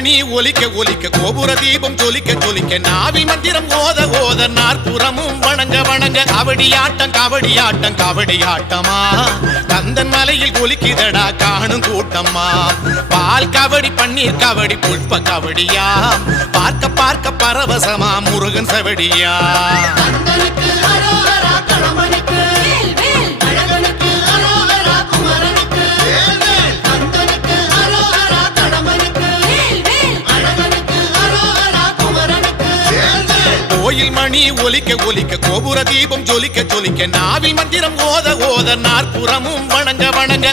மணி ஒலிக்க ஒலிக்க கோபுர தீபம் ஜொலிக்க ஜொலிக்க நாவி மந்திரம் ஓத ஓத நாற்புறமும் வணங்க வணங்க காவடியாட்டம் காவடியாட்டம் காவடியாட்டமா கந்தன் மலையில் ஒலிக்குதடா காணும் கூட்டம்மா பால் காவடி பன்னீர் காவடி புஷ்ப காவடியா பார்க்க பார்க்க பரவசமா முருகன் சவடியா கோயில் மணி ஒலிக்க ஒலிக்க கோபுர தீபம் ஜொலிக்க ஜொலிக்க நாவி மந்திரம் ஓத ஓத நாற்புறமும் வணங்க வணங்க